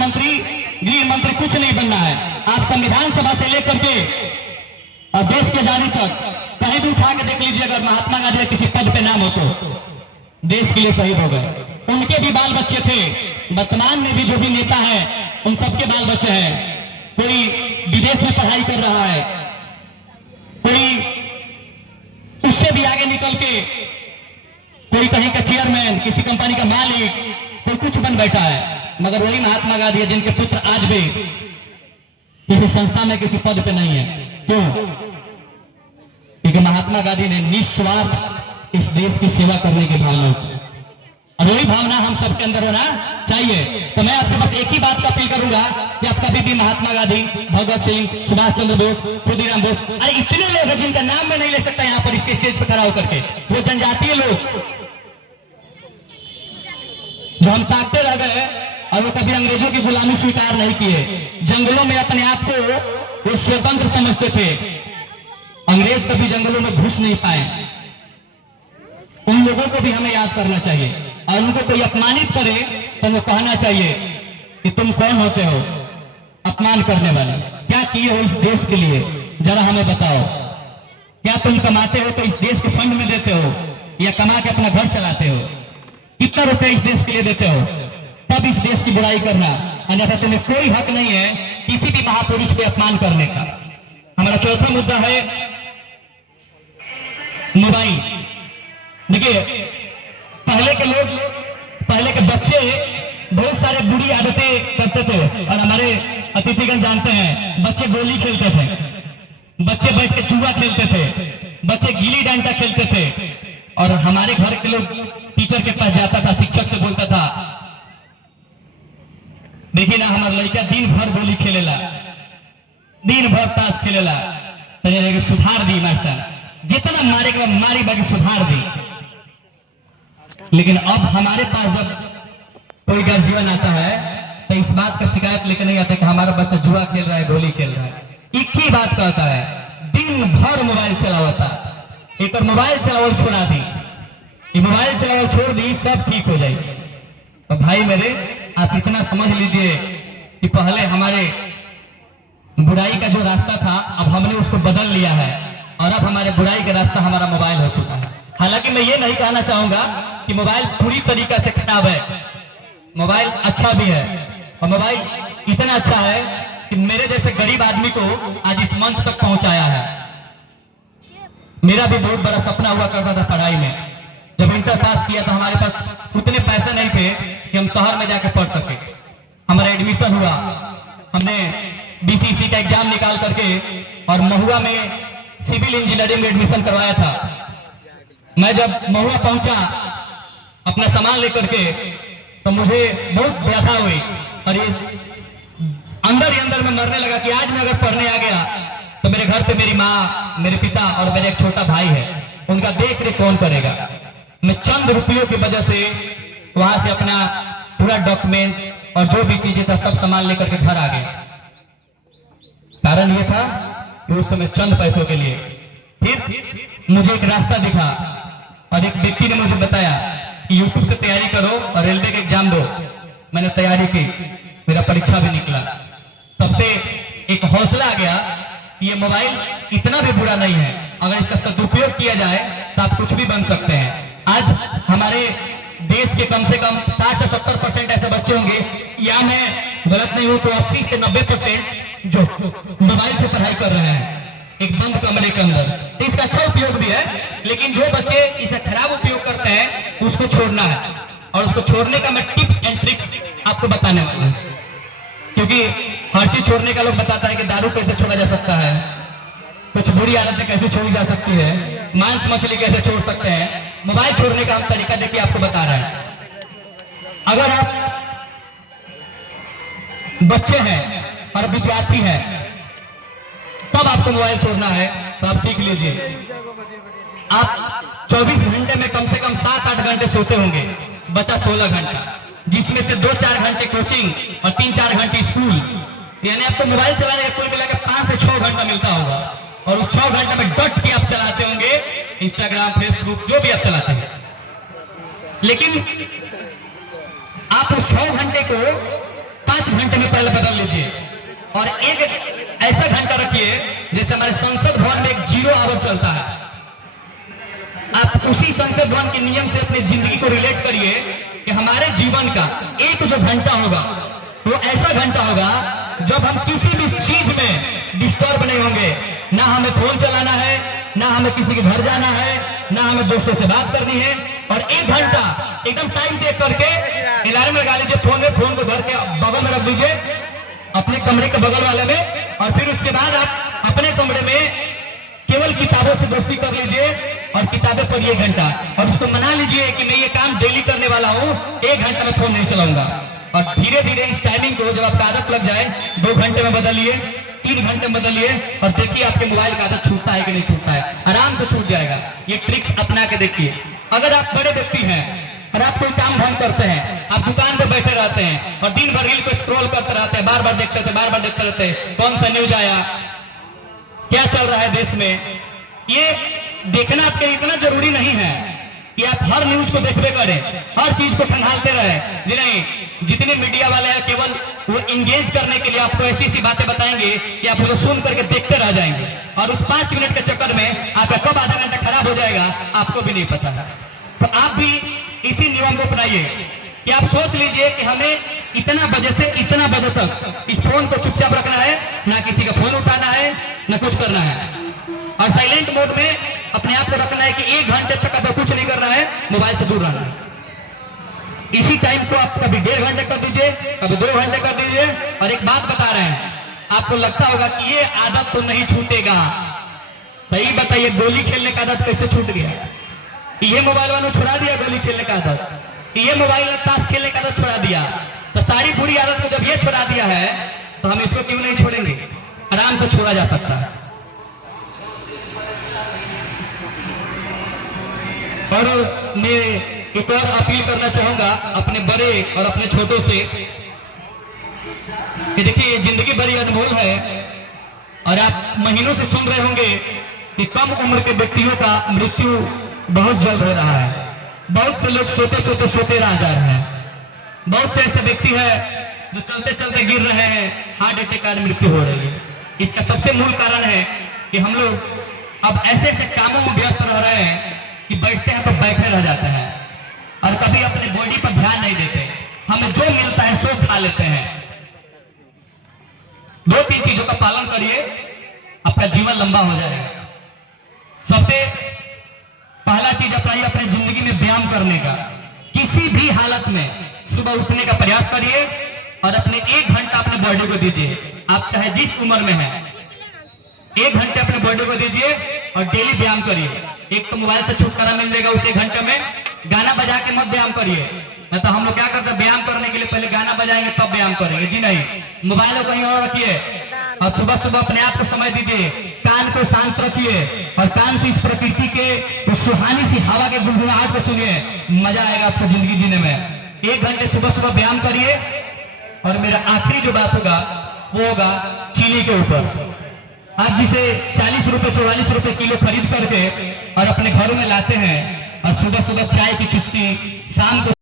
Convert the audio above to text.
प्रधानमंत्री, गृह मंत्री कुछ नहीं बनना है। आप संविधान सभा से लेकर के और देश की आजादी तक कहीं भी उठा के देख लीजिए, अगर महात्मा गांधी का किसी पद पे नाम हो तो देश के लिए शहीद हो गए। उनके भी बाल बच्चे थे, वर्तमान में भी जो भी नेता है उन सबके बाल बच्चे हैं। कोई विदेश में पढ़ाई कर रहा है, कोई उससे भी आगे निकल के कोई कहीं का चेयरमैन, किसी कंपनी का मालिक, कोई कुछ बन बैठा है। मगर वही महात्मा गांधी है जिनके पुत्र आज भी किसी संस्था में किसी पद पे नहीं है। क्यों? क्योंकि महात्मा गांधी ने निस्वार्थ इस देश की सेवा करने की भावना, और वही भावना हम सबके अंदर होना चाहिए। तो मैं आपसे बस एक ही बात का अपील करूंगा कि आप कभी भी महात्मा गांधी, भगत सिंह, सुभाष चंद्र बोस, खुदीराम बोस, अरे इतने लोग हैं जिनका नाम मैं नहीं ले सकता यहाँ पर इस स्टेज पर खड़ा होकर के, वो जनजातीय लोग जो हम ताकते रह गए और वो कभी अंग्रेजों की गुलामी स्वीकार नहीं किए। जंगलों में अपने आप को वो स्वतंत्र समझते थे। अंग्रेज कभी जंगलों में घुस नहीं पाए। उन लोगों को भी हमें याद करना चाहिए, और उनको कोई अपमानित करे तो वो कहना चाहिए कि तुम कौन होते हो अपमान करने वाले, क्या किए हो इस देश के लिए, जरा हमें बताओ। क्या तुम कमाते हो तो इस देश के फंड में देते हो, या कमा के अपना घर चलाते हो? कितना रुपया इस देश के लिए देते हो? तब इस देश की बुराई करना, अन्यथा तुम्हें कोई हक नहीं है किसी भी महापुरुष पे अपमान करने का। हमारा चौथा मुद्दा है मोबाइल। देखिए, पहले के लोग, पहले के बच्चे बहुत सारे बुरी आदतें करते थे, और हमारे अतिथिगण जानते हैं, बच्चे गोली खेलते थे, बच्चे बैठ के चूहा खेलते थे, बच्चे गिल्ली डंडा खेलते थे। और हमारे घर के लोग टीचर के पास जाता था, शिक्षक से बोलता था, देखिए ना हमारा लड़का दिन भर गोली खेलेला, दिन भर ताश खेलेला, तो सुधार दी मास्टर, जितना मारे के मारी बाकी सुधार दी। लेकिन अब हमारे पास जब कोई गार्जियन आता है तो इस बात का शिकायत लेकर नहीं आता कि हमारा बच्चा जुआ खेल रहा है, गोली खेल रहा है। एक ही बात कहता है, दिन भर मोबाइल चलावता, एक मोबाइल चलावल छोड़ा दी, ये मोबाइल चलावल छोड़ दी, सब ठीक हो जाए। तो भाई मेरे, आप इतना समझ लीजिए कि पहले हमारे बुराई का जो रास्ता था अब हमने उसको बदल लिया है, और अब हमारे बुराई का रास्ता हमारा मोबाइल हो चुका है। हालांकि मैं ये नहीं कहना चाहूंगा कि मोबाइल पूरी तरीका से खराब है, मोबाइल अच्छा भी है, और मोबाइल इतना अच्छा है कि मेरे जैसे गरीब आदमी को आज इस मंच तक पहुंचाया है। मेरा भी बहुत बड़ा सपना हुआ करता था पढ़ाई में। जब इंटर पास किया तो हमारे पास उतने पैसे नहीं थे कि हम शहर में जाकर पढ़ सके। हमारा एडमिशन हुआ, हमने बीसीसी का एग्जाम निकाल करके और महुआ में सिविल इंजीनियरिंग में एडमिशन करवाया था। मैं जब महुआ पहुंचा अपना सामान लेकर के, तो मुझे बहुत व्यथा हुई, और ये अंदर ही अंदर में मरने लगा कि आज मैं अगर पढ़ने आ गया तो मेरे घर पे मेरी माँ, मेरे पिता और मेरे एक छोटा भाई है, उनका देख रेख कौन करेगा। मैं चंद रुपयों की वजह से वहां से अपना पूरा डॉक्यूमेंट और जो भी चीजें था सब सामान लेकर के घर आ गया। कारण ये था कि उस समय चंद पैसों के लिए। फिर मुझे एक रास्ता दिखा, और एक व्यक्ति ने मुझे बताया कि यूट्यूब से तैयारी करो और रेलवे का एग्जाम दो। मैंने तैयारी की, मेरा परीक्षा भी निकला। तब से एक हौसला आ गया कि ये मोबाइल इतना भी बुरा नहीं है, अगर इसका सदुपयोग किया जाए तो आप कुछ भी बन सकते हैं। आज हमारे देश के कम से कम 60 से 70% ऐसे बच्चे होंगे, या मैं गलत नहीं हूं तो 80 से 90% जो मोबाइल से पढ़ाई कर रहे हैं एक बंद कमरे के अंदर। तो इसका अच्छा उपयोग भी है, लेकिन जो बच्चे इसे खराब उपयोग करते हैं उसको छोड़ना है, और उसको छोड़ने का मैं टिप्स एंड ट्रिक्स आपको बताने वाला हूं। क्योंकि हर चीज छोड़ने का लोग बताता है कि दारू कैसे छोड़ा जा सकता है, कुछ बुरी आदतें कैसे छोड़ी जा सकती है, मांस मछली कैसे छोड़ सकते हैं। मोबाइल छोड़ने का हम तरीका देखिए आपको बता रहे हैं। अगर आप बच्चे हैं और विद्यार्थी हैं, तब आपको मोबाइल छोड़ना है तो आप सीख लीजिए। आप 24 घंटे में कम से कम 7-8 घंटे सोते होंगे, बचा 16 घंटा, जिसमें से 2-4 घंटे कोचिंग और 3-4 घंटे स्कूल, यानी आपको मोबाइल चलाने का कुल मिलाकर 5 से 6 घंटा मिलता होगा। और उस 6 घंटे में डट के आप चलाते होंगे इंस्टाग्राम, फेसबुक, जो भी आप चलाते हैं। लेकिन आप उस 6 घंटे को 5 घंटे और एक ऐसा घंटा रखिए जैसे हमारे संसद भवन में एक 0 आवर चलता है। आप उसी संसद भवन के नियम से अपनी जिंदगी को रिलेट करिए कि हमारे जीवन का एक जो घंटा होगा वो ऐसा घंटा होगा जब हम किसी भी चीज में डिस्टर्ब नहीं होंगे। ना हमें फोन चलाना है, ना हमें किसी के घर जाना है, ना हमें दोस्तों से बात करनी है। और 1 घंटा एकदम टाइम देख करके अलार्म लगा लीजिए फोन में, फोन को घर के बगल में रख दीजिए, अपने कमरे के बगल वाले में, और फिर उसके बाद आप अपने कमरे में केवल किताबों से दोस्ती कर लीजिए और किताबें पढ़िए 1 घंटा, और उसको मना लीजिए कि मैं ये काम डेली करने वाला हूँ, 1 घंटा में फोन नहीं चलाऊंगा। और धीरे धीरे इस टाइमिंग को जब आपका आदत लग जाए 2 घंटे में बदलिए, 3 घंटे में बदलिए, और देखिए आपके मोबाइल का आदत छूटता है कि नहीं छूटता है। आराम से छूट जाएगा। ये ट्रिक्स अपना के देखिए। अगर आप बड़े व्यक्ति हैं और आप कोई काम धाम करते हैं, आप दुकान पर बैठे रहते हैं और दिन भर रील को स्क्रॉल करते रहते हैं, बार बार देखते रहते हैं कौन सा न्यूज आया, क्या चल रहा है देश में, ये देखना आपके इतना जरूरी नहीं है कि आप हर न्यूज को देखते करें, हर चीज को खंगालते रहे जी नहीं। जितने मीडिया वाले हैं केवल वो इंगेज करने के लिए आपको ऐसी ऐसी बातें बताएंगे कि आप उसे सुन करके देखते रह जाएंगे, और उस 5 मिनट के चक्कर में आपका कब आधा घंटा खराब हो जाएगा आपको भी नहीं पता है। तो आप भी इसी नियम को अपनाइए कि आप सोच लीजिए कि हमें इतना बजे से इतना बजे तक इस फोन को चुपचाप रखना है, ना किसी का फोन उठाना है, ना कुछ करना है, और साइलेंट मोड में अपने आप को रखना है कि 1 घंटे तक आपको कुछ नहीं करना है, मोबाइल से दूर रहना है। इसी टाइम को आप कभी 1.5 घंटे कर दीजिए, कभी 2 घंटे कर दीजिए। और एक बात बता रहे हैं, आपको लगता होगा कि ये आदत तो नहीं छूटेगा, तो ये बताइए गोली खेलने का आदत कैसे छूट गया? ये मोबाइल वालों छुड़ा दिया गोली खेलने का आदत, ये मोबाइल ने ताश खेलने का आदत छुड़ा दिया। तो सारी बुरी आदत को जब ये छुड़ा दिया है तो हम इसको क्यों नहीं छोड़ेंगे? आराम से छोड़ा जा सकता है। और मैं एक और अपील करना चाहूंगा अपने बड़े और अपने छोटों से कि देखिए ये जिंदगी बड़ी अनमोल है, और आप महीनों से सुन रहे होंगे कि कम उम्र के व्यक्तियों का मृत्यु बहुत जल्द हो रहा है। बहुत से लोग सोते रह जा रहे हैं। बहुत से ऐसे व्यक्ति हैं जो चलते चलते गिर रहे हैं, हार्ट अटैक का मृत्यु हो रही है। इसका सबसे मूल कारण है कि हम लोग अब ऐसे ऐसे कामों में व्यस्त रह रहे हैं कि बैठते हैं तो बैठे रह जाते हैं, और कभी अपने बॉडी पर ध्यान नहीं देते। हमें जो मिलता है सो खा लेते हैं। 2-3 चीजों का पालन करिए, आपका जीवन लंबा हो जाएगा। सबसे पहला चीज अपनाइए अपने जिंदगी में व्यायाम करने का। किसी भी हालत में सुबह उठने का प्रयास करिए और अपने 1 घंटा अपने बॉडी को दीजिए। आप चाहे जिस उम्र में हैं, 1 घंटे अपने बॉडी को दीजिए और डेली व्यायाम करिए। एक तो मोबाइल से छुटकारा मिल जाएगा उस 1 घंटे में। गाना बजा के मत व्यायाम करिए, नहीं तो हम लोग क्या करते हैं, व्यायाम करने के लिए पहले गाना बजाएंगे तब व्यायाम करेंगे। जी नहीं, मोबाइल को कहीं और रखिए और सुबह सुबह अपने आप को समय दीजिए। कान को शांत रखिए और कान से इस प्रकृति के उस सुहानी सी हवा के गुनगुनाहट को सुनिए। मजा आएगा आपको जिंदगी जीने में। 1 घंटे सुबह सुबह व्यायाम करिए। और मेरा आखिरी जो बात होगा वो होगा चीनी के ऊपर। आप जिसे 40 रुपए 44 रुपए किलो खरीद करके और अपने घरों में लाते हैं, और सुबह सुबह चाय की चुस्की, शाम को